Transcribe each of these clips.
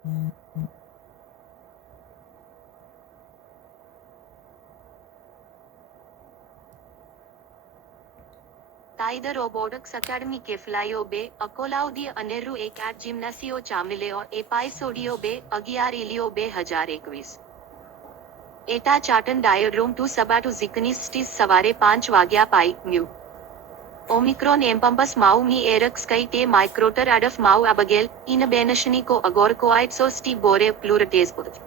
Tiger robotics academy के फ्लाइओ बे अकोलाउदी अनेरु एक eight जिम्नासियो चामिलेओ एपाइसोडियो bay अगियार इलियो bay 2021 Etah Chatan डायड्रोम to सबाटू जिकनिस्टिस सवारे 5 वाग्या पाई म्यू ओमिक्रॉन एम्पम्पस माउ मी एरक्स कई टे माइक्रोटर एडफ माउ अबगेल इन बेनशनी को अगोर कोआइट्सोस्टी बोरे प्लूरटेस बुध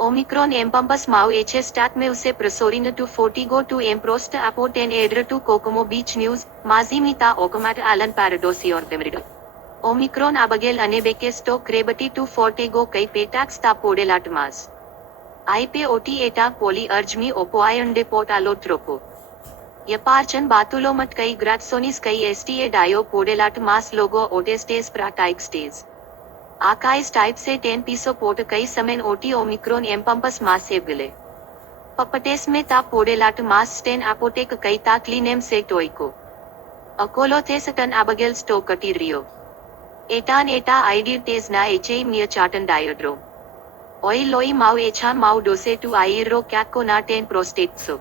ओमिक्रॉन एम्पम्पस माउ एचे स्टाट में उसे प्रसोरिन टू फोर्टिगो टू एम्प्रोस्ट अपोटेन एड्र टू कोकोमो बीच न्यूज माजीमिता ओकमाट एलन पैराडोसी और पेमरिडो ओमिक्रॉन अबगेल अनेबेकेस्टो क्रेबटी टू फोर्टिगो कई पेटाक्स ता पोडेलाट मास आईपे ओटी एटा पोली अर्जमी ओपोआयन डेपोट आलोट्रोपो यपार्चन बातुलोमट कई ग्राटसोनिस कई एसटीए डायो पोडेलाट मास लोगो ओटेस्टेस प्राटाइक्सटेस आकाइस टाइप से 10 पीसो पोट कई समेन ओटी ओमिक्रोन एम्पम्पस मास से विले पपटेस में ता पोडेलाट मास स्टेन अपोटेक कई ता क्लीनेम से टोइको अकोलो थे सटन अबगेल स्टो कटी रियो एटान एटा आईडी तेज ना एचे मिय चाटन डायोड्रो ओई लोई माउ एछा माउ डोसे टू आईरो कैको ना 10 प्रोस्टेट्सो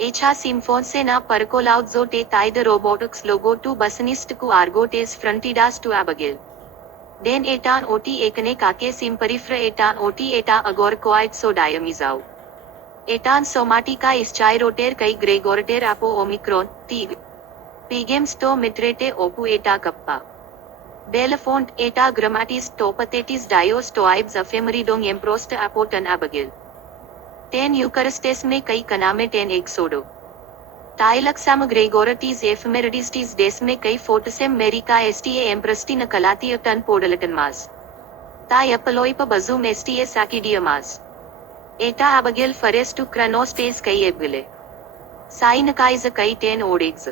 एछा सिम्फोन से ना परकोलाउdzo टे ताइद रोबोटिक्स लोगो टू बसनिस्ट कु आर्गो टेस फ्रंटिडास टू अबगेल डेन एटान ओटी एकने काके सिम्परिफ्र एटान ओटी एटा अगोर कोआइट्सो डायमिजाउ एटान सोमाटिका इस्चाइरोटेर कई ग्रेगोरटेर अपो ओमिक्रोन तीग पिगेम्स्टो मिट्रेटे ओपु एटा कप्पा बेलफोंट एटा ग्रामाटिस टोपतेटिस डायोस्टोआइब्स अफेमरिडोंग एम्प्रोस्ट अपोटन अबगेल 10 यूकरिस्टेस में कई कनामे 10 एक्सोडो टाइलक्साम ग्रेगोरटीज एफमेरिडिस्टीज डेस में कई फोटसेम मेरिका STA एम्प्रस्टीन कलाती ton पोडलटन mass तायपलोइप Bazoum STA साकिडिया mass Etah अबगेल फरेस to क्रनोस्टेस कई एबगले साइनकाइज कई 10 ओडेक्स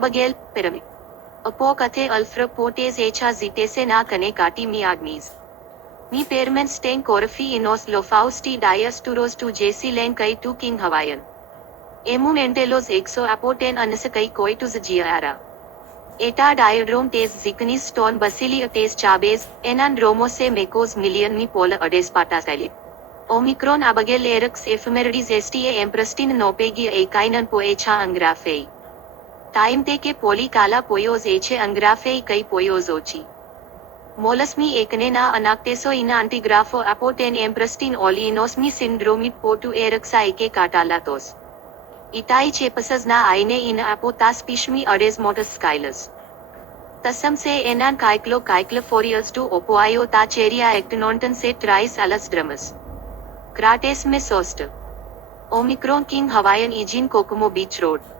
अबगेल पिरामिड अपो कथे अल्फ्र पोटेज एछा जीटेसे ना कने काटी मी आग्नीज मी पेरमेन स्टेन कोरफी इनोस लोफाउस्टी डायस्टुरोस टू जेसी लेन कई टू किंग हवायन एमुमेंटेलोस एक्सो अपोटेन अनस कई कोई टू जियारा एटा डायोड्रोम टेस जिकनीस स्टोन बसिलिया टेस चाबेज एनान रोमोसे मेकोज मिलियन मी पोल अडेस पाटासाइली ओमिक्रोन अबगेल एरक्स एफमेरिडीज एसटीए एम्प्रस्टिन नोपेगी एकाइनन पो एछा अंग्राफे टाइम ते के पोली काला पोयोज एछे अंग्राफे कई पोयोज ओची मोलस्मी एकने ना अनाक्टेसो इना अंटिग्राफो अपोटेन एम्प्रस्टिन ओलिनोस्मी सिंड्रोमिट पोटू एरक्सा एके काटालातोस इटाई चेपसज ना आइने इन अपोतास पिश्मी अडेज मोटस स्काइलस तसम से एनान काइक्लो काइक्लोफोरियल्स टू ओपोआयो ता चेरिया एक्टिनोंटन से ट्राइस अलस ड्रमस क्राटेस में सोस्ट ओमिक्रोन किंग हवायन इजिन कोकोमो बीच रोड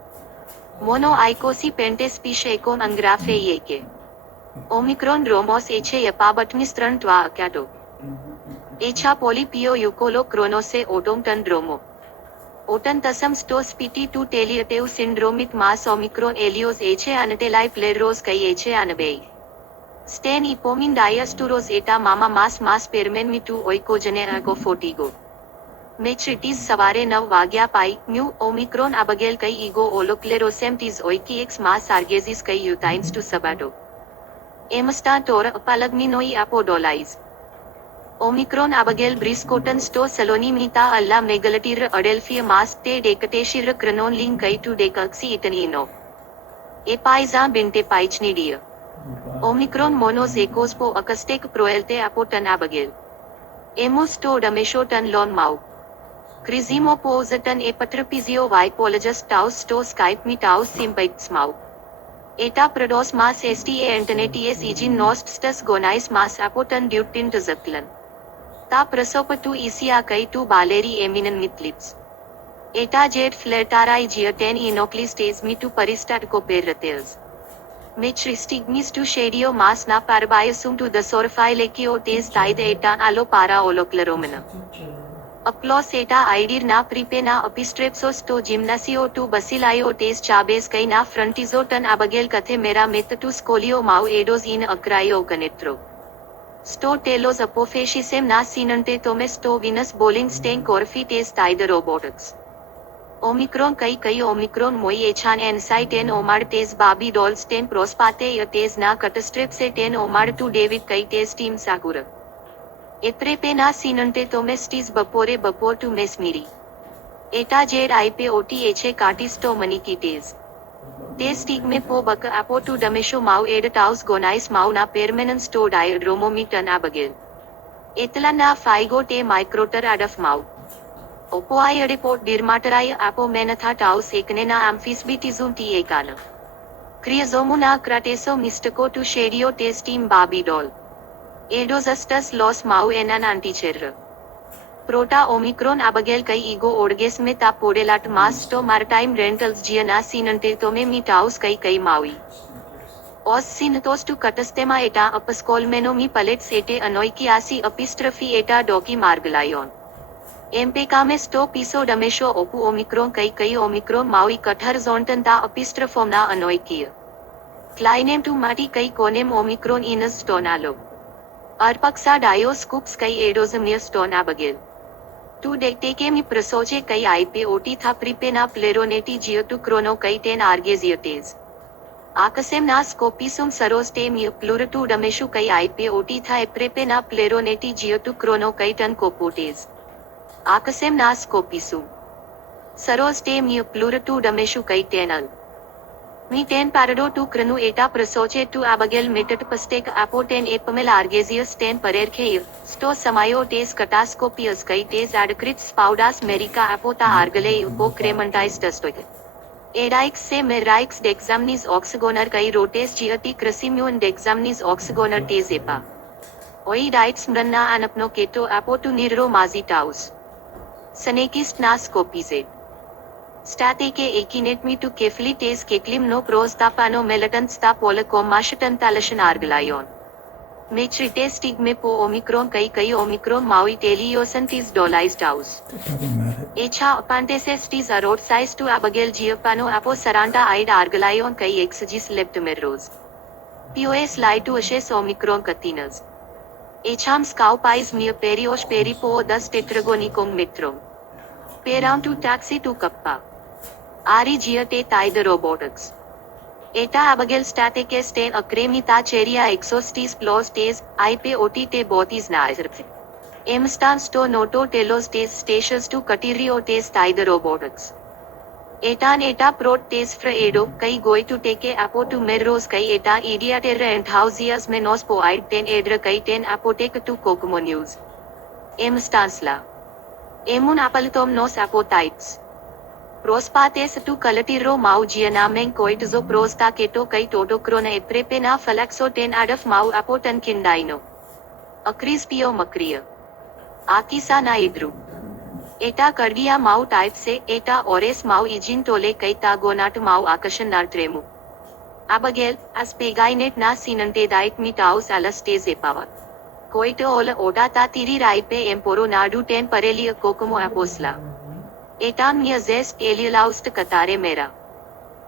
मोनो आइकोसी पेंटेस पिश एकोन अंग्राफे ये के ओमिक्रोन रोमोस एछे यपाबटमिस्त्रन ट्वा अक्याटो एछा पोलिपियो यूकोलो क्रोनोसे ओटोंगटन ड्रोमो ओटन तसम स्टोस पीटी टू टेलियटेव सिंड्रोमिक मास ओमिक्रोन एलियोस एछे अनटेलाई प्लेरोस कई एछे अनबे stand इपोमिन डायस्टुरोस Etah mama mass पेरमेन me to ओइकोजने अगो फोटिगो मेट्रिटीज सवारे 9 वाग्या पाई न्यू ओमिक्रोन अबगेल कई ईगो ओलोक्लेरोसेमटीज ओइकी एक्स मास आर्गेजिस कई यूटाइम्स टू सबाटो एमस्टा टोर अपलग्मिनोई अपोडोलाइज ओमिक्रोन अबगेल ब्रिस्कोटन स्टो सलोनी मीता अल्ला मेगलटीर अडेल्फिया मास टे डेकटेशिर क्रनोन लिंग कई टू डेकक्सी इटनीनो एपाइजा बिंटे पाइचनीडिय ओमिक्रोन मोनोज एकोस्पो अकस्टेक प्रोएल्टे अपोटन अबगेल एमोस्टो डमेशोटन लोन माउ क्रिजिमोपोजटन एपट्रपिजियो वाइपोलजस टाउस स्टो स्काइप मी टाउस सिम्पैक्स माउ एटा प्रडोस मास एसटीए एंटनेटीएस इजिन नोस्टस गोनाइस मास अपोटन ड्यूटिन टू जक्लन ता प्रसोप टू इसिया कई to बालेरी एमिनन मितलिप्स Etah jet फ्लेटाराई Jiya 10 इनोक्लिस्टेज me to परिस्टाट को पेरतेल्स मेट्रिस्टिग्मिस टू शेडियो मास ना पारबायसुम टू द सोरफाइलेकियो टेस ताइद एटा आलो पारा ओलोक्लरोमना अपलोस एटा आइडिर ना प्रीपे ना अपिस्ट्रेप्सोस टो जिम्नासियो टू बसिलायो टेस चाबेस कई ना फ्रंटिजो टन अबगेल कथे मेरा मेत टू स्कोलियो माउ एडोज इन अक्रायो कनेट्रो स्टो टेलोज अपोफेशिसेम ना सीनंटे तोमेस टो विनस बोलिंग स्टेन कोरफी टेस ताइद रोबोटिक्स ओमिक्रोन कई ओमिक्रोन मोई एछान एनसाई 10 ओमार टेस बाबी डॉल्स 10 प्रोस्पाते य टेस ना कटस्ट्रेप से 10 ओमार टू डेविड कई टेस टीम साकुर Eprepena sinante tomestis bapore bapor to mesmiri. Eta jed ipe oti eche cartisto manikites. Te stigme po baka apo to damesho mau editaus gonais mau na permanence to diadromomitan abagil. Etla na figo te microter adaf mau. Opoai report dirmatarai apo menatha taus eknena amphisbitisum ti ekana. Criazomuna crateso mystico to shadio te steam barbidol. Edozastus los mau enan anticherra. Prota omicron abagel kai ego orges में ता पोडेलाट मास्टो maritime rentals giana sinante tome mitaus kai maui. Os sinatos to catastema eta apascolmeno mi pallets ete anoikiasi epistrophe eta doki margalion. Empecame sto piso damesho opu omicron kai omicron maui kathar zontan ta epistrofomna anoikia. Kleinem to mati kai konem omicron inus stonalo. Arpaxa dioscoops kai edozamia stone abagel. Tu decteke mi prasoche kai ipe oti tha pripena pleroneti geo tu chrono kai ten argesiates. Akasem na scopisum saros te mi pluratu dameshu kai ipe oti tha eprepena pleroneti geo tu chrono kai tan copotes. Akasem na scopisum saros te mi pluratu dameshu kai tenal. Mi ten parado tu kranu eta prasoche tu abagel metat pastek apo ten epamel argesius ten parerche sto samayo tes catascopius kai tes adcrits spaudas merica apota argale upo crementais testoik. Edaix se merix dexamnis oxygonar kai rotes giati crasimun dexamnis oxygonar tes epa. Oidaix mranna anapno keto apo tu nirro mazitaus. Sanekist na scopizet. Stateke ekinet mi tu kefli tes keklim no pros ta pano melatan sta pola komashatan talashan argalion. Metrite stigme po omicron kai omicron maui teliosantis dolized house. Echa apantesestis arot size to abagel giapano apo saranta id argalion kai exegis leptomeros. Pos lie to ashes omicron katinas. Echam scaupais mia perios peripo das tetragonicum metrum. Peram to taxi to kappa. Ari giate taida robotics. Eta abagel stateke stain acremita cheria exostis plos tes, ipe oti te botis naizerpse. Emstan sto noto telos tes statius to catirio tes taida robotics. Etan eta prot tes fra edo, kai goi to take apo to merros kai eta idiaterra and hausias menos poide ten edra kai ten apotek to kokumo news. Emstansla. Emun apalitom nos apotypes. Prospates tu calatiro mau gianamen coitzo prosta keto kai totocrona eprepena falaxo ten adaf mau apotan kindino. Acrispio macria. Akisa na idru. Eta cardia mau type se eta ores mau igin tole kai tagonat mau akashan nartremu. Abagel, as pegainet na sinante diet mitaus alastes epavat. Coito ola ota ta tiri raipe emporo nadu ten parelia kokomo aposla. Etam nia zest elialaust katare mera.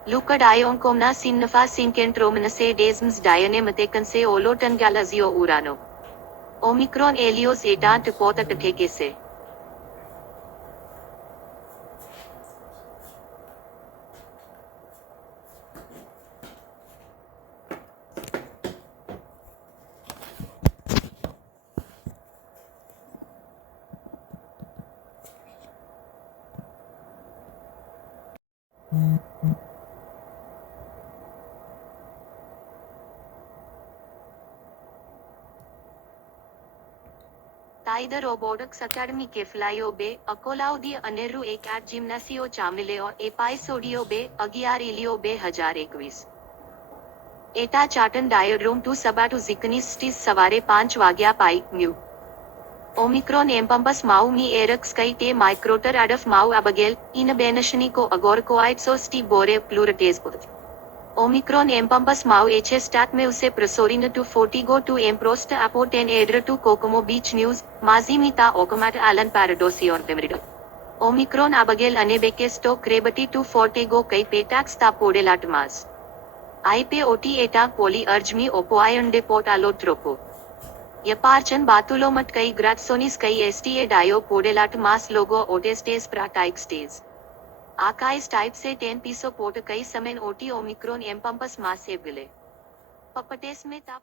Luca dioncomna sinnafa sincentromna se desms dianemate se olotan galazio urano. Omicron elios etan tepota tekeke se. Taida Robotics Academy के फ्लायो बे अकोलाओ दी अनेरु एक eight जिम्नासियो चामिले और एपाइसोडियो बे अगियार इलियो बे 2021 एटा चाटन डायरोम to सबाटू जिकनिस्टिस सवारे 5 वाग्या पाई mu Omicron एम्पम्पस Maui मी एरक्स कई टे माइक्रोटर अडफ Maui अबगेल इन बेनशनी को अगोर कोआइट्सोस्टी बोरे प्लूरटेस बुध Omicron empampus mau eche stat me use presorina to fortigo to emprost apo ten edra to kokomo beach news, mazimita okomat alan paradosion temrido. Omicron abagel anebekesto krebati to fortigo kai petax ta podelatmas. Ipe oti eta poli urgmi opo iron depot alotropo. Yaparchan batulomat kai gratsonis kai sta dio podelatmas logo otestes prataixtes. आकाइस टाइप से 10 पीसो pot कई समेन OT Omicron एम्पम्पस मासेव गिले पपटेस में ता